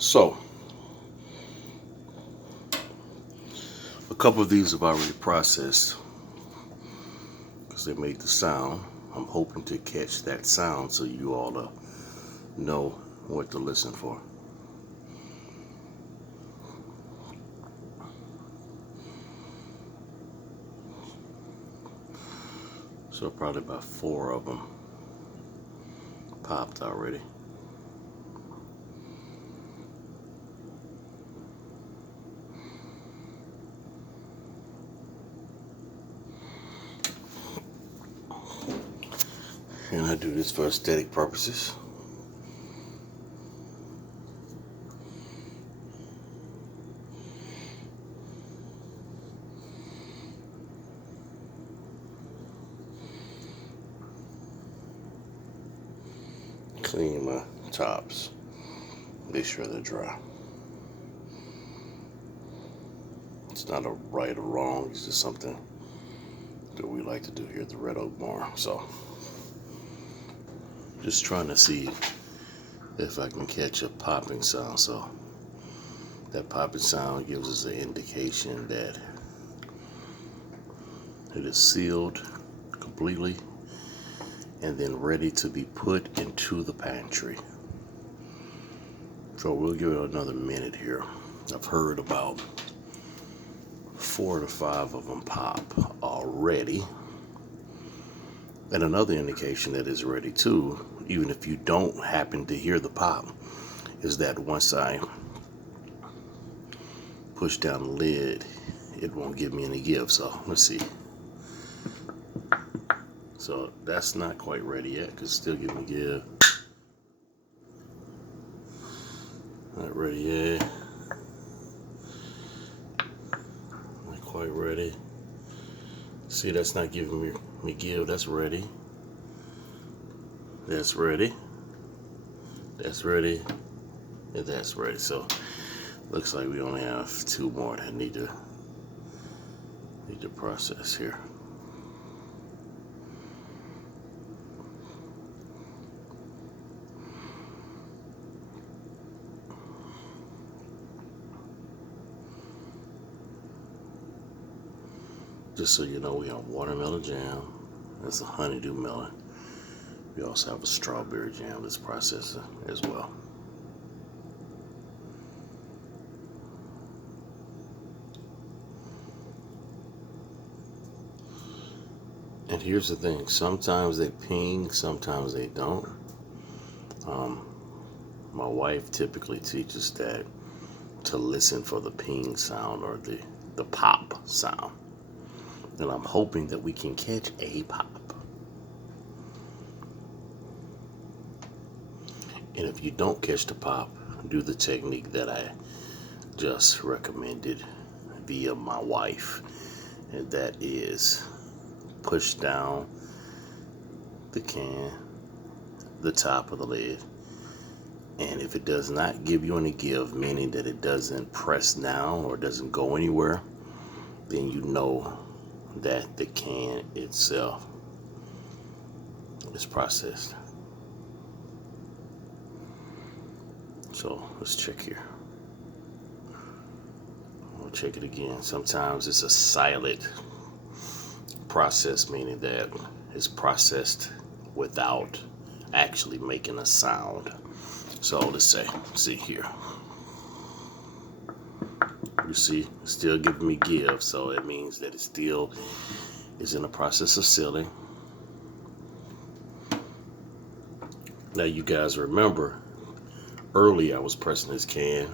So, a couple of these have already processed because they made the sound. I'm hoping to catch that sound so you all know what to listen for. So probably about 4 of them popped already. And I do this for aesthetic purposes. Clean my tops. Make sure they're dry. It's not a right or wrong. It's just something that we like to do here at the Red Oak Barn. So, just trying to see if I can catch a popping sound. So, that popping sound gives us an indication that it is sealed completely and then ready to be put into the pantry. So we'll give it another minute here. I've heard about 4 to 5 of them pop already. And another indication that it's ready too, even if you don't happen to hear the pop, is that once I push down the lid, it won't give me any give. So let's see. So that's not quite ready yet because it's still giving me give. Not ready yet. Not quite ready. See, that's not giving me give. That's ready. That's ready. That's ready. And that's ready. So looks like we only have 2 more that need to process here. Just so you know, we have watermelon jam. That's a honeydew melon. We also have a strawberry jam that's processing as well. And here's the thing, sometimes they ping, sometimes they don't. My wife typically teaches that to listen for the ping sound or the pop sound. And I'm hoping that we can catch a pop. And if you don't catch the pop, do the technique that I just recommended via my wife. And that is push down the can, the top of the lid. And if it does not give you any give, meaning that it doesn't press down or doesn't go anywhere, then you know that the can itself is processed. So let's check here. We'll check it again. Sometimes it's a silent process, meaning that it's processed without actually making a sound. So let's see here. You see, it's still giving me give, so it means that it still is in the process of sealing. Now you guys remember, earlier I was pressing this can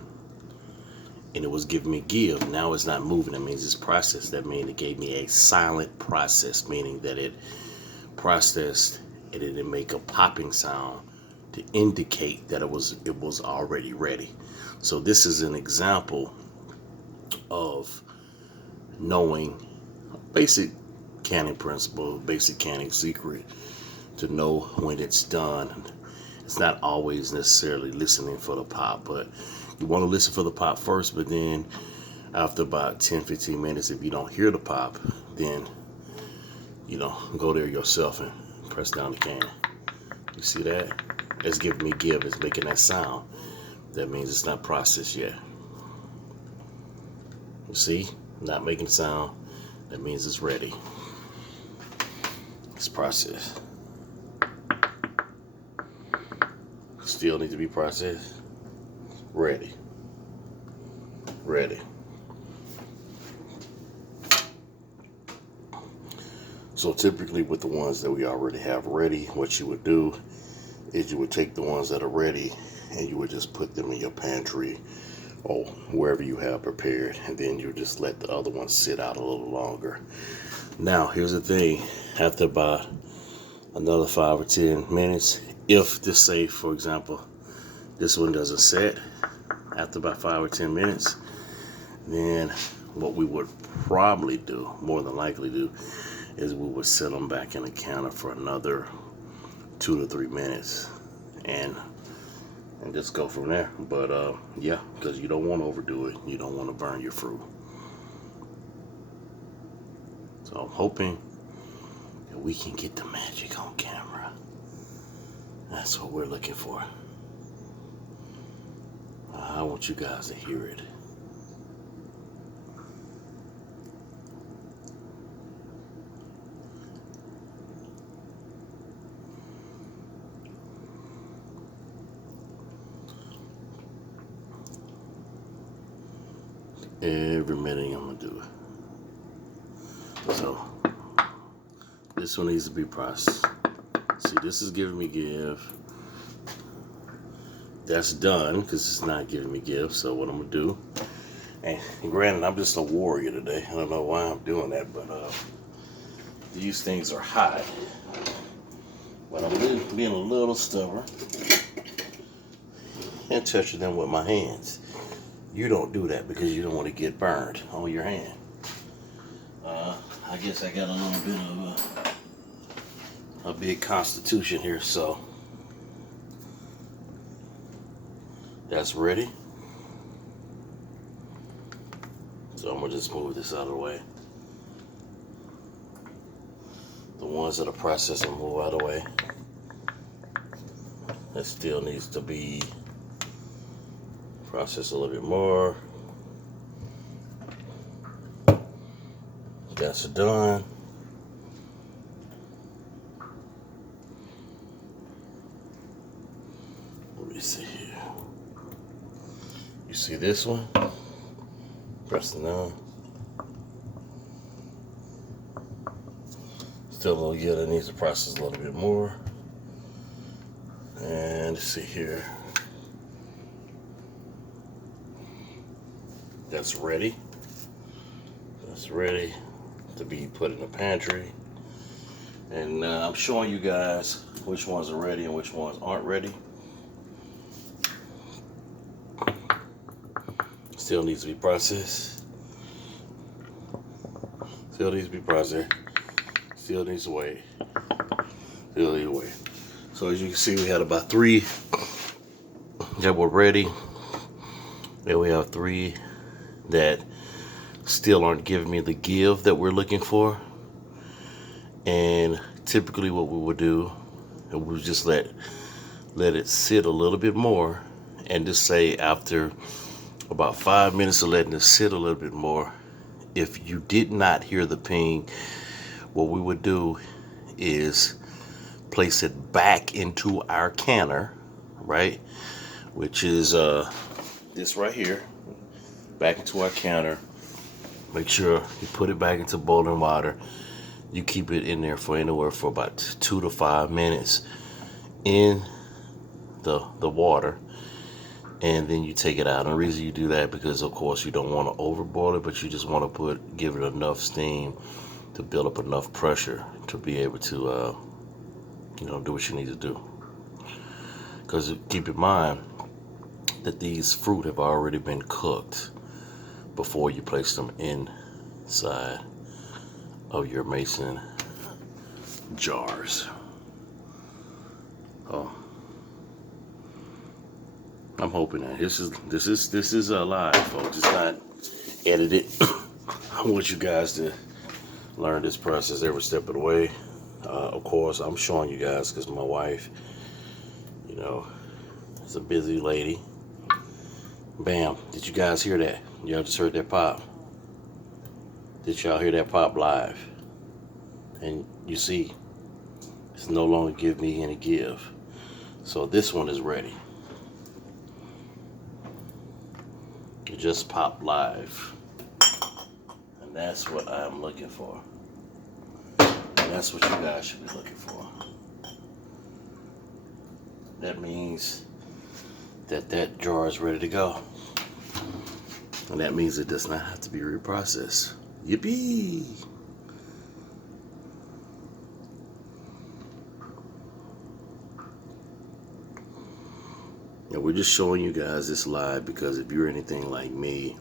and it was giving me give. Now it's not moving. That means it's processed. That means it gave me a silent process, meaning that it processed and it didn't make a popping sound to indicate that it was already ready. So this is an example of knowing basic canning principle, basic canning secret to know when it's done. It's not always necessarily listening for the pop, but you want to listen for the pop first, but then after about 10-15 minutes, if you don't hear the pop, then go there yourself and press down the can. You see that? It's giving me give. It's making that sound. that means it's not processed yet. You see, not making sound, that means it's ready. It's processed. Still need to be processed. Ready. Ready. So typically with the ones that we already have ready, what you would do is you would take the ones that are ready and you would just put them in your pantry or wherever you have prepared, and then you just let the other ones sit out a little longer. Now here's the thing, after about another 5 or 10 minutes, if this, say for example, this one doesn't set after about 5 or 10 minutes, then what we would probably do, more than likely do, is we would set them back in the counter for another 2 to 3 minutes and just go from there. But yeah, because you don't want to overdo it. You don't want to burn your fruit. So I'm hoping that we can get the magic on camera. That's what we're looking for. I want you guys to hear it. Every minute I'm gonna do it. So this one needs to be processed. See, this is giving me give. That's done because it's not giving me give. So what I'm gonna do, and granted, I'm just a warrior today. I don't know why I'm doing that, but these things are hot. But I'm being a little stubborn and touching them with my hands. You don't do that because you don't want to get burned on your hand. I guess I got a little bit of a big constitution here, so that's ready. So I'm gonna just move this out of the way. The ones that are processed will move out of the way. That still needs to be processed a little bit more. That's done. Let me see here. You see this one? Press it down. Still a little yet, it needs to process a little bit more. And let's see here. That's ready. That's ready to be put in the pantry. And I'm showing you guys which ones are ready and which ones aren't ready. Still needs to be processed. Still needs to be processed. Still needs to wait. Still needs to wait. So as you can see, we had about 3 that were ready. Then we have 3 that still aren't giving me the give that we're looking for. And typically what we would do, we would just let it sit a little bit more, and just say after about 5 minutes of letting it sit a little bit more, if you did not hear the ping, what we would do is place it back into our canner, right? Which is this right here. Back into our counter. Make sure you put it back into boiling water. You keep it in there for anywhere for about 2 to 5 minutes in the water, and then you take it out. And the reason you do that, because of course you don't want to overboil it, but you just want to give it enough steam to build up enough pressure to be able to do what you need to do. Because keep in mind that these fruit have already been cooked before you place them inside of your mason jars. Oh, I'm hoping that this is live, folks. It's not edited. I want you guys to learn this process every step of the way. Of course, I'm showing you guys because my wife, is a busy lady. Bam. Did you guys hear that? Y'all just heard that pop. Did y'all hear that pop live? And you see, it's no longer give me any give. So this one is ready. It just popped live. And that's what I'm looking for. And that's what you guys should be looking for. That means that jar is ready to go. And that means it does not have to be reprocessed. Yippee! And we're just showing you guys this live because if you're anything like me,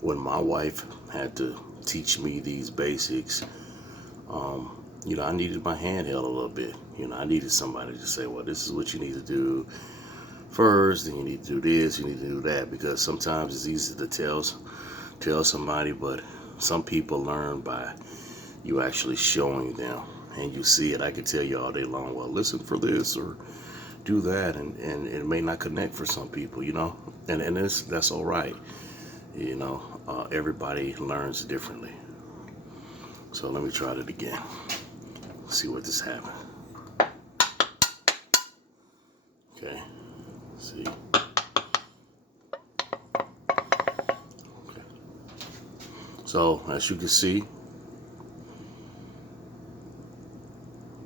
when my wife had to teach me these basics, I needed my hand held a little bit. I needed somebody to say, well, this is what you need to do first, then you need to do this, you need to do that, because sometimes it's easy to tell somebody, but some people learn by you actually showing them, and you see it. I could tell you all day long, well, listen for this or do that, and it may not connect for some people, and that's all right. Everybody learns differently. So let me try it again. See what this happened. Okay. See. Okay. So as you can see,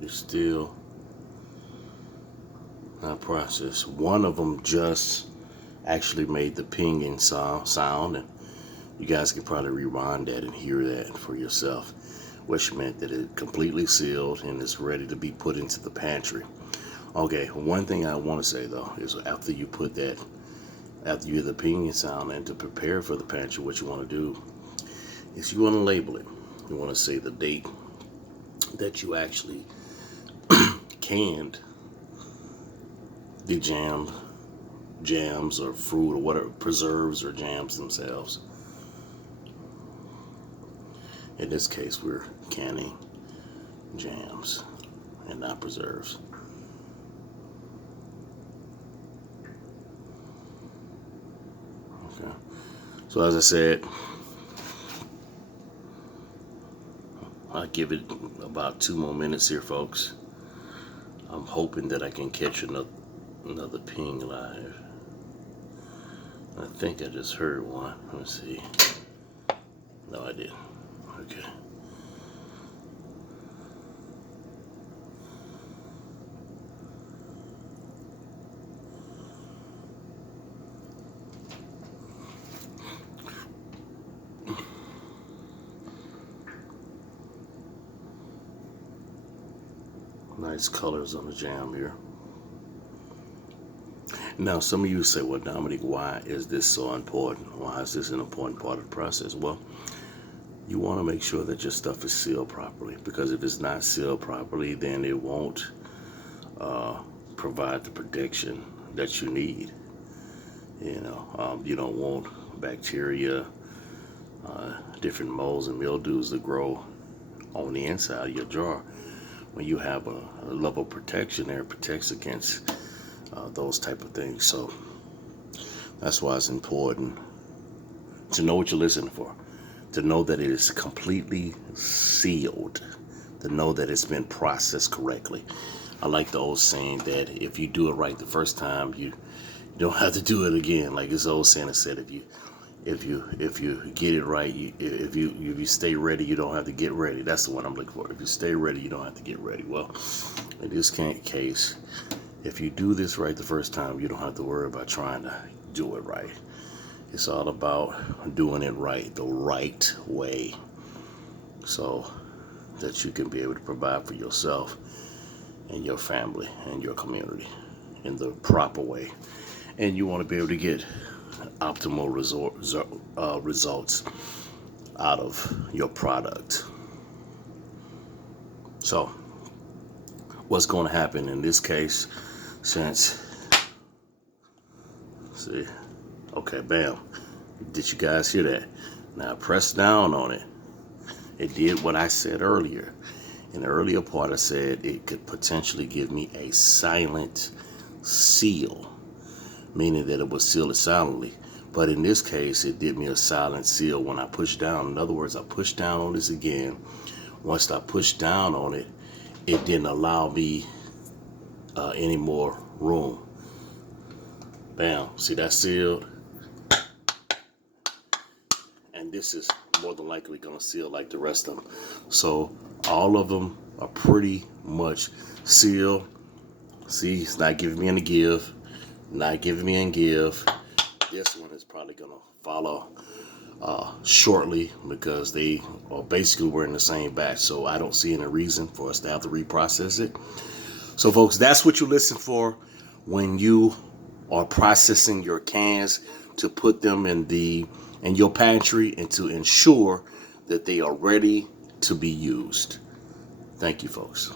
it's still not processed. One of them just actually made the pinging sound, and you guys can probably rewind that and hear that for yourself, which meant that it completely sealed and is ready to be put into the pantry. Okay, one thing I want to say though is after you hear the pinging sound, and to prepare for the pantry, what you want to do is you want to label it. You want to say the date that you actually canned the jams or fruit or whatever, preserves or jams themselves. In this case, we're canning jams and not preserves. Okay. So as I said, I'll give it about 2 more minutes here, folks. I'm hoping that I can catch another ping live. I think I just heard one. Let's see. No, I didn't. Okay. Nice colors on the jam here. Now, some of you say, well, Dominic, why is this so important? Why is this an important part of the process? Well, you want to make sure that your stuff is sealed properly, because if it's not sealed properly, then it won't provide the protection that you need. You don't want bacteria, different molds and mildews to grow on the inside of your jar. When you have a level of protection there, it protects against those type of things. So that's why it's important to know what you're listening for, to know that it is completely sealed, to know that it's been processed correctly. I like the old saying that if you do it right the first time, you don't have to do it again. Like this old saying that said, if you get it right, if you stay ready, you don't have to get ready. That's the one I'm looking for. If you stay ready, you don't have to get ready. Well, in this case, if you do this right the first time, you don't have to worry about trying to do it right. It's all about doing it right, the right way, so that you can be able to provide for yourself and your family and your community in the proper way. And you want to be able to get optimal results out of your product. So what's going to happen in this case, since, see, okay, bam, did you guys hear that? Now press down on it. It did what I said earlier. In the earlier part, I said it could potentially give me a silent seal, meaning that it would seal it silently. But in this case, it did me a silent seal when I pushed down. In other words, I pushed down on this again. Once I pushed down on it, it didn't allow me any more room. Bam, see that sealed? And this is more than likely gonna seal like the rest of them. So all of them are pretty much sealed. See, it's not giving me any give, not giving me any give. This one is probably gonna follow shortly because they are basically wearing the same batch. So I don't see any reason for us to have to reprocess it. So folks, that's what you listen for when you are processing your cans, to put them in your pantry and to ensure that they are ready to be used. Thank you, folks.